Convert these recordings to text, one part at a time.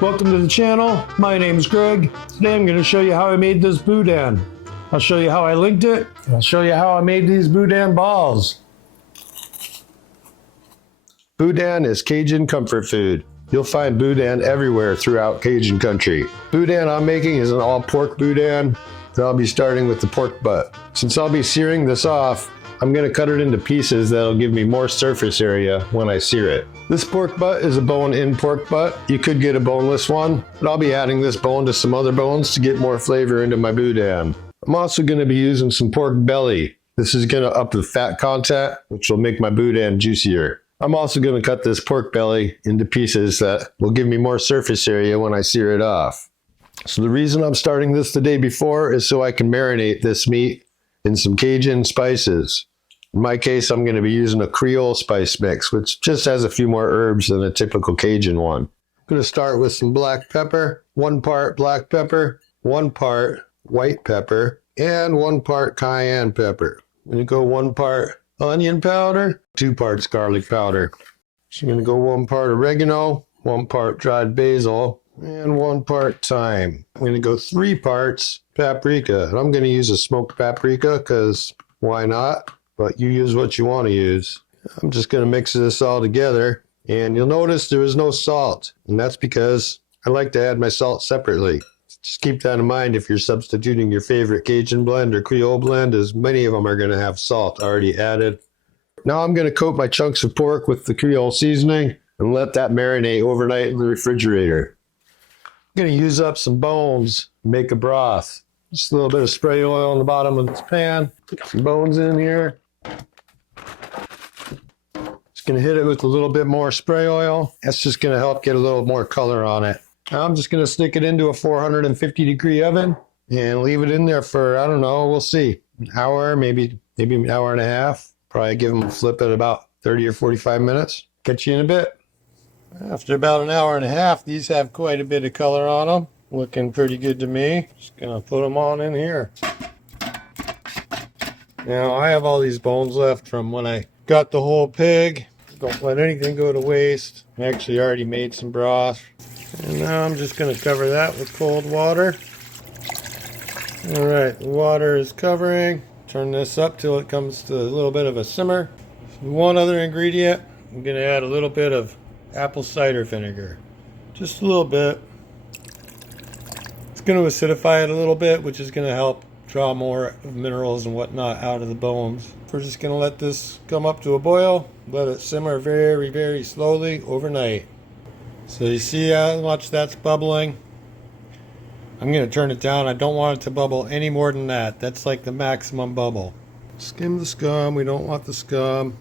Welcome to the channel. My name is Greg. Today I'm going to show you how I made this boudin. I'll show you how I linked it. I'll show you how I made these boudin balls. Boudin is Cajun comfort food. You'll find boudin everywhere throughout Cajun country. Boudin I'm making is an all pork boudin. So I'll be starting with the pork butt. Since I'll be searing this off, I'm going to cut it into pieces that'll give me more surface area when I sear it. This pork butt is a bone-in pork butt. You could get a boneless one, but I'll be adding this bone to some other bones to get more flavor into my boudin. I'm also going to be using some pork belly. This is going to up the fat content, which will make my boudin juicier. I'm also going to cut this pork belly into pieces that will give me more surface area when I sear it off. So the reason I'm starting this the day before is so I can marinate this meat in some Cajun spices. In my case, I'm going to be using a Creole spice mix, which just has a few more herbs than a typical Cajun one. I'm going to start with some black pepper, 1 part black pepper, 1 part white pepper, and 1 part cayenne pepper. I'm going to go 1 part onion powder, 2 parts garlic powder. So I'm going to go 1 part oregano, 1 part dried basil, and 1 part thyme. I'm going to go 3 parts paprika. And I'm going to use a smoked paprika because why not? But you use what you want to use. I'm just going to mix this all together. And you'll notice there is no salt. And that's because I like to add my salt separately. Just keep that in mind if you're substituting your favorite Cajun blend or Creole blend, as many of them are going to have salt already added. Now I'm going to coat my chunks of pork with the Creole seasoning and let that marinate overnight in the refrigerator. I'm going to use up some bones, make a broth. Just a little bit of spray oil on the bottom of this pan. Put some bones in here. Just going to hit it with a little bit more spray oil. That's just going to help get a little more color on it. Now I'm just going to stick it into a 450-degree oven and leave it in there for, I don't know, we'll see, an hour, maybe an hour and a half. Probably give them a flip at about 30 or 45 minutes. Catch you in a bit. After about an hour and a half, these have quite a bit of color on them. Looking pretty good to me. Just going to put them on in here. Now I have all these bones left from when I got the whole pig. Don't let anything go to waste. I actually already made some broth. And now I'm just going to cover that with cold water. Alright, the water is covering. Turn this up till it comes to a little bit of a simmer. One other ingredient, I'm going to add a little bit of apple cider vinegar. Just a little bit. It's going to acidify it a little bit, which is going to help draw more minerals and whatnot out of the bones. We're just going to let this come up to a boil. Let it simmer very, very slowly overnight. So you see how much that's bubbling? I'm going to turn it down. I don't want it to bubble any more than that. That's like the maximum bubble. Skim the scum. We don't want the scum.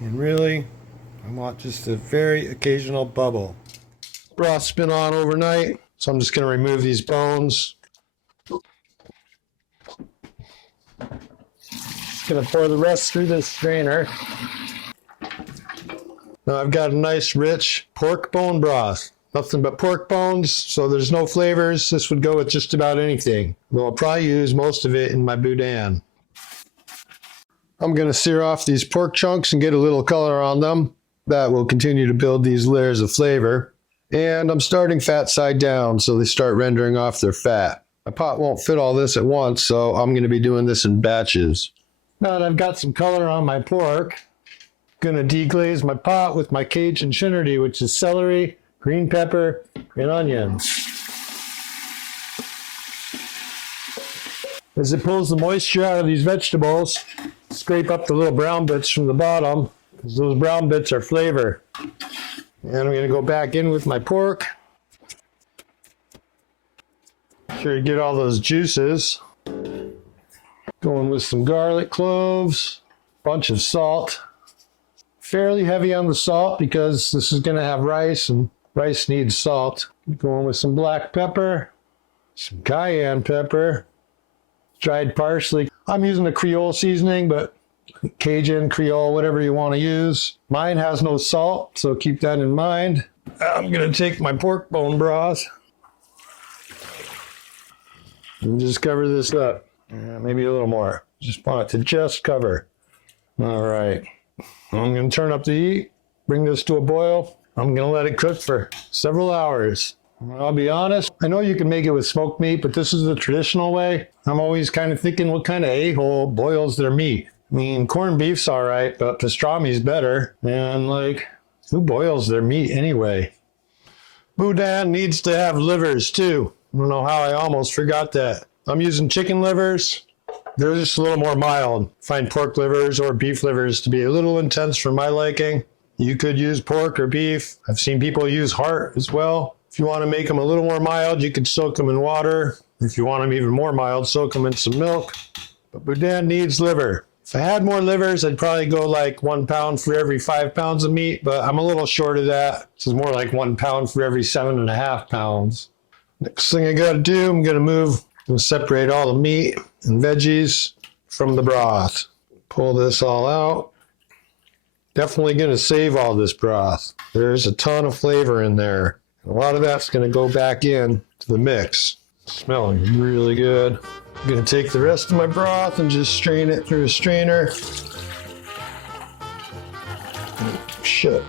And really, I want just a very occasional bubble. Broth's been on overnight, so I'm just going to remove these bones. Just going to pour the rest through this strainer. Now I've got a nice rich pork bone broth. Nothing but pork bones, so there's no flavors. This would go with just about anything. Though I'll probably use most of it in my boudin. I'm going to sear off these pork chunks and get a little color on them. That will continue to build these layers of flavor. And I'm starting fat side down so they start rendering off their fat. My pot won't fit all this at once, so I'm going to be doing this in batches. Now that I've got some color on my pork, I'm going to deglaze my pot with my Cajun trinity, which is celery, green pepper, and onions. As it pulls the moisture out of these vegetables, scrape up the little brown bits from the bottom, because those brown bits are flavor. And I'm going to go back in with my pork. Make sure you get all those juices. Going with some garlic cloves, bunch of salt. Fairly heavy on the salt because this is going to have rice and rice needs salt. Going with some black pepper, some cayenne pepper, dried parsley. I'm using a Creole seasoning, but Cajun, Creole, whatever you want to use. Mine has no salt, so keep that in mind. I'm going to take my pork bone broth and just cover this up. Maybe a little more. Just want it to just cover. All right. I'm going to turn up the heat, bring this to a boil. I'm gonna let it cook for several hours. I'll be honest, I know you can make it with smoked meat, but this is the traditional way. I'm always kind of thinking what kind of a-hole boils their meat. I mean, corned beef's all right, but pastrami's better. And like, who boils their meat anyway? Boudin needs to have livers too. I don't know how I almost forgot that. I'm using chicken livers. They're just a little more mild. Find pork livers or beef livers to be a little intense for my liking. You could use pork or beef. I've seen people use heart as well. If you want to make them a little more mild, you could soak them in water. If you want them even more mild, soak them in some milk. But Boudin needs liver. If I had more livers, I'd probably go like 1 pound for every 5 pounds of meat, but I'm a little short of that. This is more like 1 pound for every 7.5 pounds. Next thing I gotta do, I'm gonna separate all the meat and veggies from the broth. Pull this all out. Definitely gonna save all this broth. There's a ton of flavor in there. A lot of that's going to go back in to the mix. Smelling really good. I'm going to take the rest of my broth and just strain it through a strainer. Shit.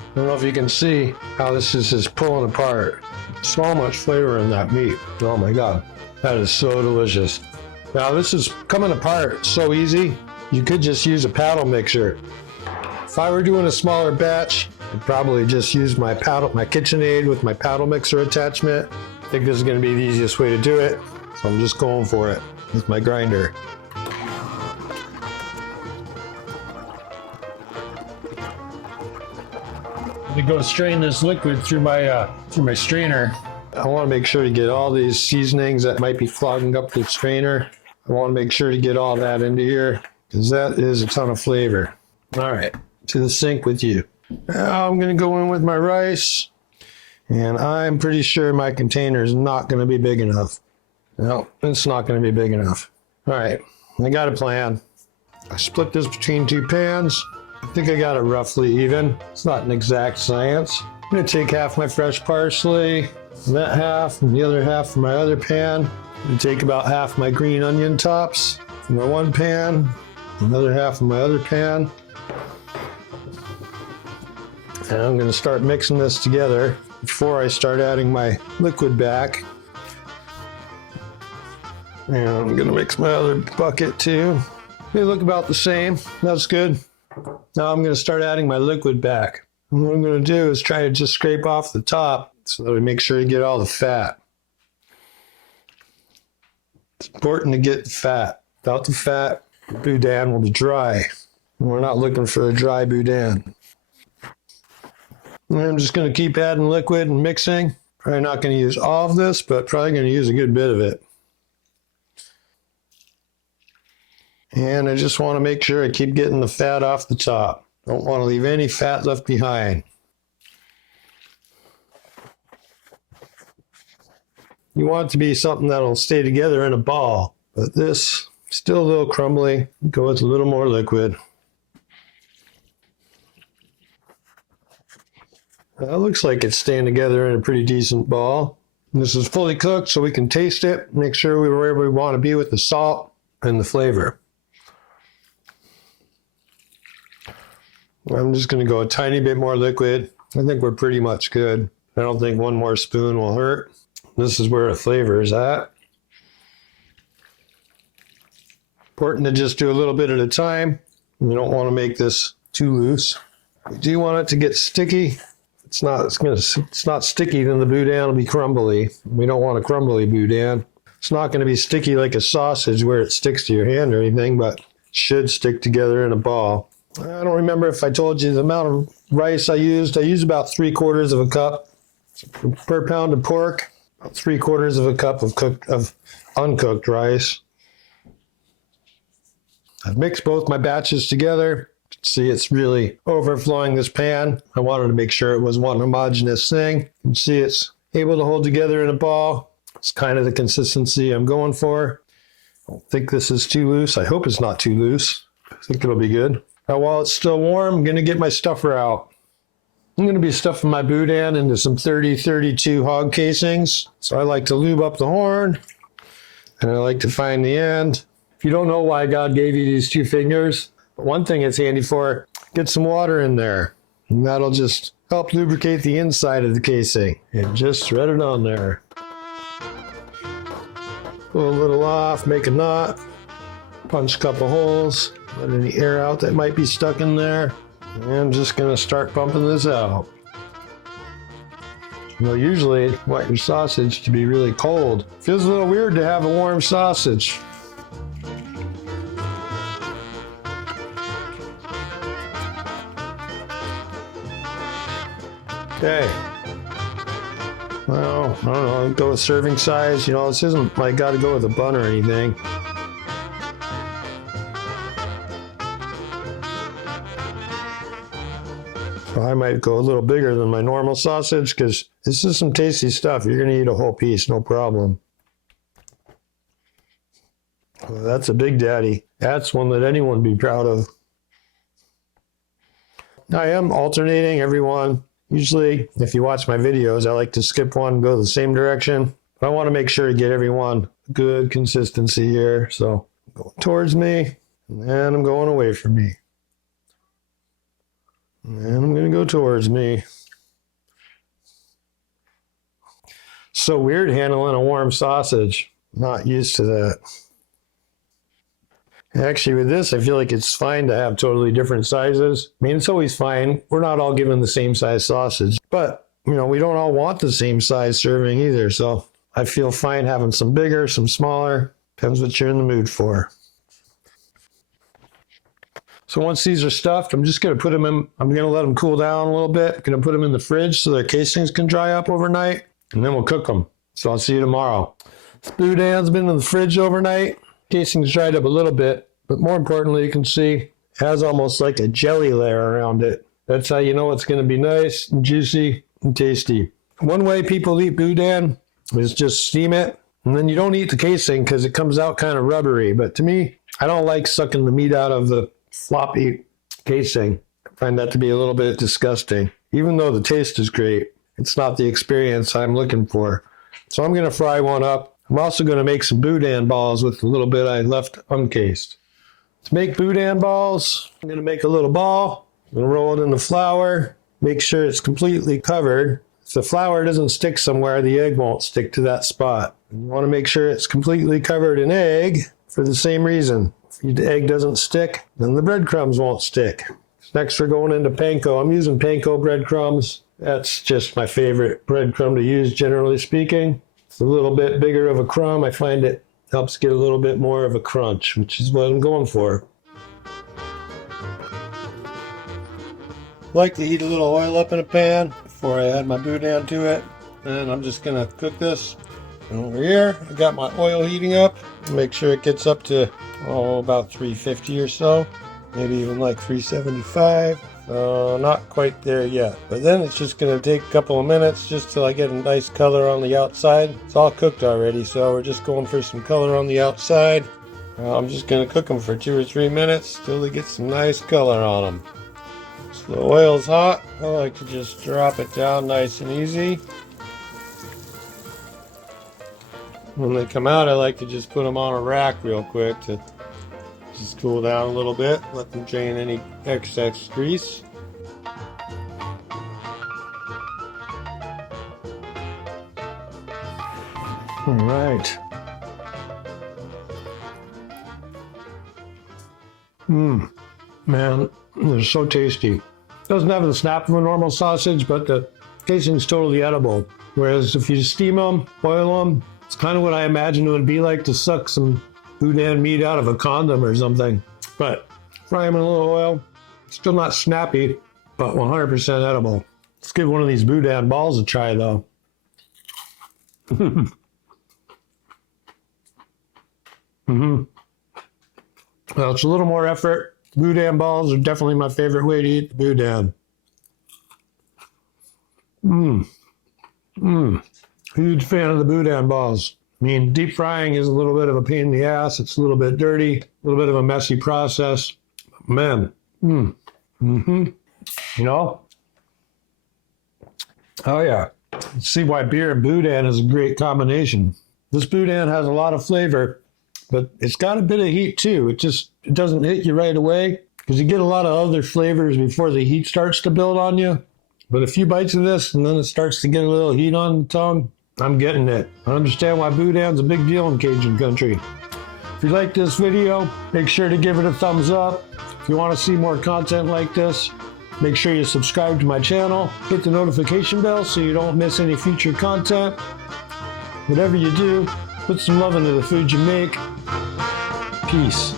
I don't know if you can see how this is just pulling apart. So much flavor in that meat. Oh my God. That is so delicious. Now this is coming apart so easy. You could just use a paddle mixer. If I were doing a smaller batch, I'd probably just use my KitchenAid with my paddle mixer attachment. I think this is going to be the easiest way to do it, so I'm just going for it with my grinder. Let me go strain this liquid through my strainer. I want to make sure to get all these seasonings that might be clogging up the strainer. I want to make sure to get all that into here because that is a ton of flavor. All right. To the sink with you. Now I'm going to go in with my rice, and I'm pretty sure my container is not going to be big enough. No, it's not going to be big enough. All right, I got a plan. I split this between 2 pans. I think I got it roughly even. It's not an exact science. I'm going to take half my fresh parsley, and that half, and the other half from my other pan. I'm going to take about half my green onion tops from my one pan, another half from my other pan. And I'm going to start mixing this together before I start adding my liquid back. And I'm going to mix my other bucket too. They look about the same. That's good. Now I'm going to start adding my liquid back. And what I'm going to do is try to just scrape off the top so that we make sure to get all the fat. It's important to get the fat. Without the fat, the boudin will be dry. And we're not looking for a dry boudin. And I'm just going to keep adding liquid and mixing. Probably not going to use all of this, but probably going to use a good bit of it. And I just want to make sure I keep getting the fat off the top. Don't want to leave any fat left behind. You want it to be something that'll stay together in a ball, but this still a little crumbly. Go with a little more liquid. That looks like it's staying together in a pretty decent ball. And this is fully cooked, so we can taste it, make sure we're where we want to be with the salt and the flavor. I'm just going to go a tiny bit more liquid. I think we're pretty much good. I don't think one more spoon will hurt. This is where the flavor is at. Important to just do a little bit at a time. You don't want to make this too loose. You do want it to get sticky. It's not sticky, then the boudin will be crumbly. We don't want a crumbly boudin. It's not going to be sticky like a sausage where it sticks to your hand or anything, but it should stick together in a ball. I don't remember if I told you the amount of rice I used. I used about 3/4 of a cup per pound of pork. About 3/4 of a cup of uncooked rice. I've mixed both my batches together. See, it's really overflowing this pan. I wanted to make sure it was one homogeneous thing. You can see it's able to hold together in a ball. It's kind of the consistency I'm going for. I don't think this is too loose. I hope it's not too loose. I think it'll be good. Now, while it's still warm, I'm going to get my stuffer out. I'm going to be stuffing my boudin into some 30-32 hog casings. So I like to lube up the horn, and I like to find the end. If you don't know why God gave you these 2 fingers, One thing it's handy for, get some water in there. And that'll just help lubricate the inside of the casing. And just thread it on there. Pull a little off, make a knot. Punch a couple holes. Let any air out that might be stuck in there. And I'm just going to start pumping this out. Well, usually you want your sausage to be really cold. Feels a little weird to have a warm sausage. Okay. Well, I don't know, go with serving size. You know, this isn't like got to go with a bun or anything. So I might go a little bigger than my normal sausage because this is some tasty stuff. You're going to eat a whole piece, no problem. Well, that's a big daddy. That's one that anyone would be proud of. I am alternating every one. Usually, if you watch my videos, I like to skip one and go the same direction. But I want to make sure to get everyone good consistency here. So, going towards me, and then I'm going away from me. And I'm going to go towards me. So weird handling a warm sausage. Not used to that. Actually, with this, I feel like it's fine to have totally different sizes. I mean, it's always fine. We're not all given the same size sausage. But, you know, we don't all want the same size serving either. So I feel fine having some bigger, some smaller. Depends what you're in the mood for. So once these are stuffed, I'm just going to put them in. I'm going to let them cool down a little bit. I'm going to put them in the fridge so their casings can dry up overnight. And then we'll cook them. So I'll see you tomorrow. This boudin's been in the fridge overnight. Casing's dried up a little bit. But more importantly, you can see it has almost like a jelly layer around it. That's how you know it's going to be nice and juicy and tasty. One way people eat boudin is just steam it. And then you don't eat the casing because it comes out kind of rubbery. But to me, I don't like sucking the meat out of the floppy casing. I find that to be a little bit disgusting. Even though the taste is great, it's not the experience I'm looking for. So I'm going to fry one up. I'm also going to make some boudin balls with the little bit I left uncased. To make boudin balls, I'm going to make a little ball. I'm going to roll it in the flour. Make sure it's completely covered. If the flour doesn't stick somewhere, the egg won't stick to that spot. You want to make sure it's completely covered in egg for the same reason. If the egg doesn't stick, then the breadcrumbs won't stick. Next, we're going into panko. I'm using panko breadcrumbs. That's just my favorite breadcrumb to use, generally speaking. It's a little bit bigger of a crumb. I find it helps get a little bit more of a crunch, which is what I'm going for. Like to heat a little oil up in a pan before I add my boudin to it. And I'm just going to cook this. And over here, I got my oil heating up. Make sure it gets up to about 350 or so. Maybe even like 375. Not quite there yet. But then it's just going to take a couple of minutes just till I get a nice color on the outside. It's all cooked already, so we're just going for some color on the outside. I'm just going to cook them for 2 or 3 minutes till they get some nice color on them. So the oil's hot. I like to just drop it down nice and easy. When they come out, I like to just put them on a rack real quick to just cool down a little bit, let them drain any excess grease. All right. Man, they're so tasty. Doesn't have the snap of a normal sausage, but the casing's totally edible. Whereas if you steam them, boil them, it's kind of what I imagine it would be like to suck some boudin meat out of a condom or something. But fry them in a little oil. Still not snappy, but 100% edible. Let's give one of these boudin balls a try, though. Well, it's a little more effort. Boudin balls are definitely my favorite way to eat the boudin. Huge fan of the boudin balls. I mean, deep frying is a little bit of a pain in the ass. It's a little bit dirty, a little bit of a messy process. Man, you know? Oh yeah. See why beer and boudin is a great combination. This boudin has a lot of flavor, but it's got a bit of heat too. It doesn't hit you right away. because you get a lot of other flavors before the heat starts to build on you. But a few bites of this and then it starts to get a little heat on the tongue. I'm getting it. I understand why Boudin's a big deal in Cajun country. If you like this video, make sure to give it a thumbs up. If you want to see more content like this, make sure you subscribe to my channel. Hit the notification bell so you don't miss any future content. Whatever you do, put some love into the food you make. Peace.